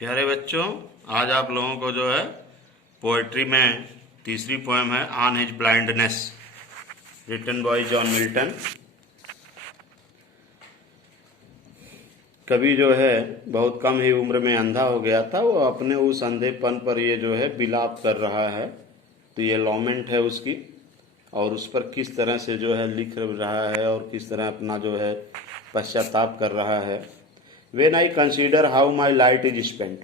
प्यारे बच्चों, आज आप लोगों को जो है पोएट्री में तीसरी पोएम है on his blindness, written by John Milton. कवि जो है बहुत कम ही उम्र में अंधा हो गया था। वो अपने उस अंधेपन पर ये जो है विलाप कर रहा है। तो ये लॉमेंट है उसकी, और उस पर किस तरह से जो है लिख रहा है और किस तरह अपना जो है पश्चाताप कर रहा है। When I consider how my light is spent,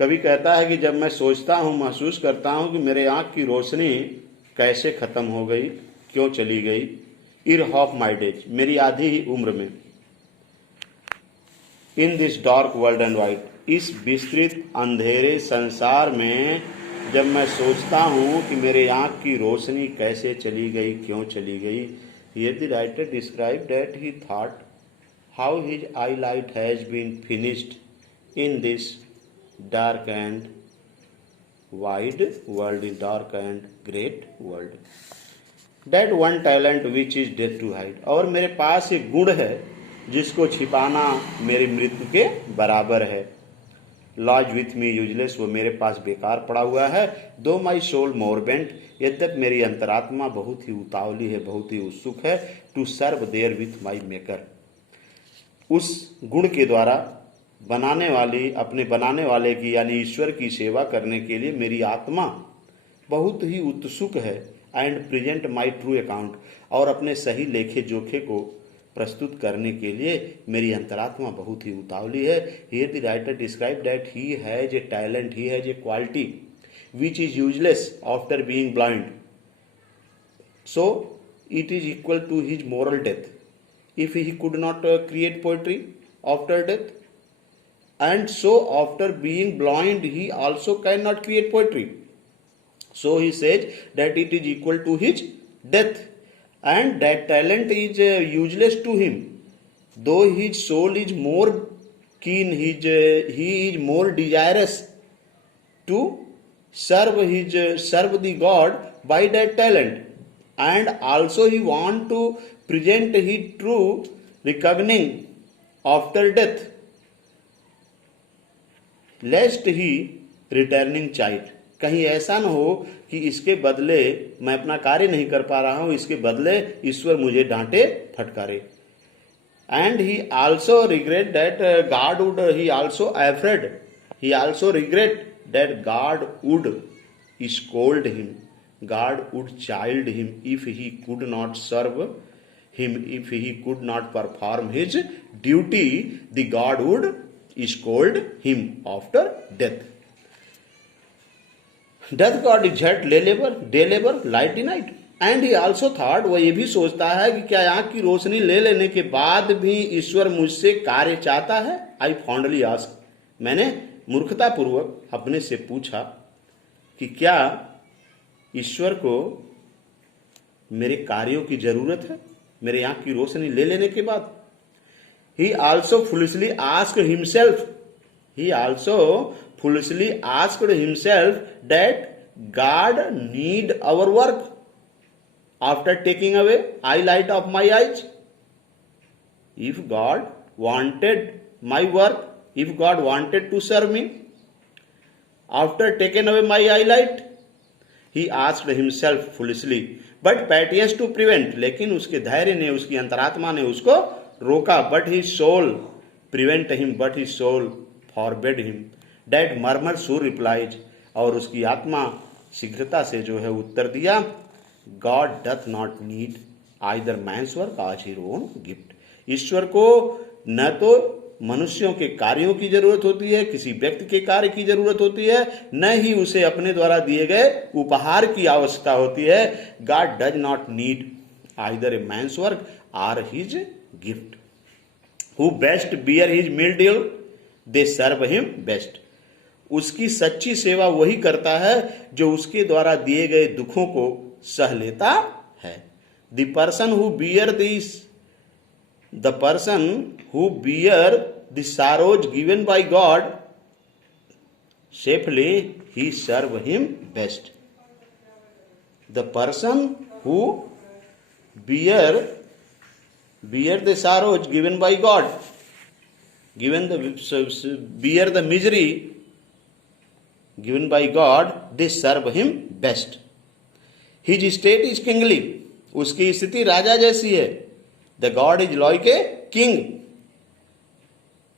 कवि कहता है कि जब मैं सोचता हूँ, महसूस करता हूँ कि मेरे आँख की रोशनी कैसे खत्म हो गई, क्यों चली गई। ईर ऑफ माई डेज, मेरी आधी ही उम्र में। In this dark world and white, इस विस्तृत अंधेरे संसार में जब मैं सोचता हूँ कि मेरे आँख की रोशनी कैसे चली गई, क्यों चली गई। Here the writer described that he thought how his eyelight has been finished in this dark and wide world, in dark and great world. That one talent which is death to hide, और मेरे पास एक गुण है जिसको छिपाना मेरी मृत्यु के बराबर है। लॉज विथ मी यूजलेस, वो मेरे पास बेकार पड़ा हुआ है। दो माई सोल मोर बेंट, यद्यपि मेरी अंतरात्मा बहुत ही उतावली है, बहुत ही उत्सुक है। To serve there with my maker, उस गुण के द्वारा अपने बनाने वाले की यानी ईश्वर की सेवा करने के लिए मेरी आत्मा बहुत ही उत्सुक है। And present my true account, और अपने सही लेखे जोखे को प्रस्तुत करने के लिए मेरी अंतरात्मा बहुत ही उतावली है। Here the writer describe that he has a talent, he has a quality which is useless after being blind, so it is equal to his moral death if he could not create poetry after death, and so after being blind he also cannot create poetry. So he says that it is equal to his death, and that talent is useless to him, though his soul is more keen, he is more desirous to serve the God by that talent, and also he want to present his true reckoning after death, lest he returning child, कहीं ऐसा न हो कि इसके बदले मैं अपना कार्य नहीं कर पा रहा हूं, इसके बदले ईश्वर मुझे डांटे फटकारे। And he also regret that God would, he also afraid, he also regret that God would scold him, God would chide him if he could not serve him, if he could not perform his duty, the God would scold him after death. Doth God exert day labor, light night? And he also thought, वह ये भी सोचता है कि क्या आँख की रोशनी ले लेने के बाद भी ईश्वर मुझसे कार्य चाहता है। I fondly asked, मैंने मूर्खतापूर्वक अपने से पूछा कि क्या ईश्वर को मेरे कार्यों की जरूरत है मेरे आंख की रोशनी ले लेने के बाद। He also foolishly asked himself, that God need our work after taking away eyelight of my eyes. If God wanted my work, if God wanted to serve me after taking away my eyelight, he asked himself foolishly, but patience to prevent, लेकिन उसके धैर्य ने, उसकी अंतरात्मा ने उसको रोका। but his soul prevent him, but his soul forbade him, that murmur sure replies, और उसकी आत्मा शीघ्रता से जो है उत्तर दिया, God doth not need either man's work or his own gift, ईश्वर को न तो मनुष्यों के कार्यों की जरूरत होती है, किसी व्यक्ति के कार्य की जरूरत होती है, न ही उसे अपने द्वारा दिए गए उपहार की आवश्यकता होती है। God does not need either a man's work or his gift. Who best bear his meal deal, they serve him best. उसकी सच्ची सेवा वही करता है जो उसके द्वारा दिए गए दुखों को सह लेता है। The person who bear the sorrows given by God safely, he serve him best. The person who bear the sorrows given by God given the bear the misery given by God, they serve him best. His state is kingly. उसकी स्थिति राजा जैसी है. The God is like a king.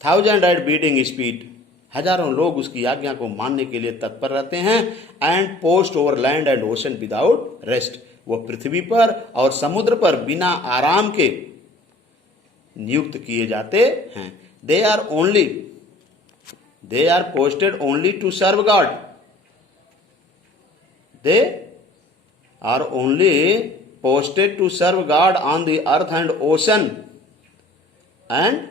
Thousand at beating speed. हजारों लोग उसकी आज्ञा को मानने के लिए तत्पर रहते हैं. And post over land and ocean without rest. वो पृथ्वी पर और समुद्र पर बिना आराम के नियुक्त किए जाते हैं. They are posted only to serve God. They are only posted to serve God on the earth and ocean. And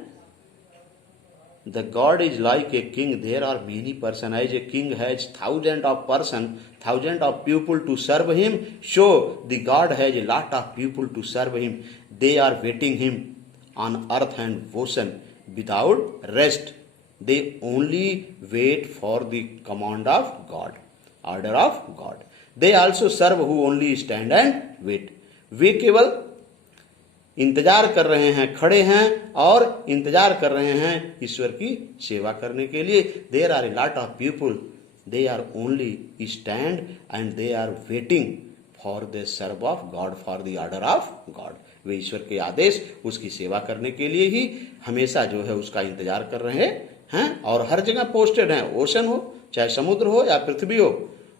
the God is like a king. There are many persons. As a king has thousands of persons, thousands of people to serve him, so the God has a lot of people to serve him. They are waiting him on earth and ocean without rest. They only wait for the command of God, order of God. They also serve who only stand and wait. वे केवल इंतजार कर रहे हैं, खड़े हैं और इंतजार कर रहे हैं ईश्वर की सेवा करने के लिए. There are a lot of people. They are only stand and they are waiting for the serve of God, for the order of God. वे ईश्वर के आदेश, उसकी सेवा करने के लिए ही हमेशा जो है उसका इंतजार कर रहे हैं और हर जगह पोस्टेड हैं. ओशन हो, चाहे समुद्र हो या पृथ्वी हो,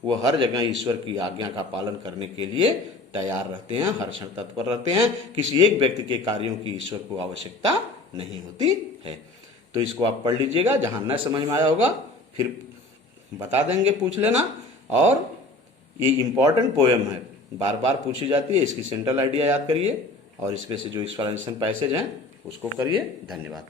वो हर जगह ईश्वर की आज्ञा का पालन करने के लिए तैयार रहते हैं, हर क्षण तत्पर रहते हैं. किसी एक व्यक्ति के कार्यों की ईश्वर को आवश्यकता नहीं होती है. तो इसको आप पढ़ लीजिएगा. जहां न समझ में आया होगा फिर बता देंगे, पूछ लेना. और ये इंपॉर्टेंट पोएम है, बार बार पूछी जाती है. इसकी सेंट्रल आइडिया याद करिए और इसमें से जो एक्सप्लेनेशन पैसेज हैं उसको करिए. धन्यवाद.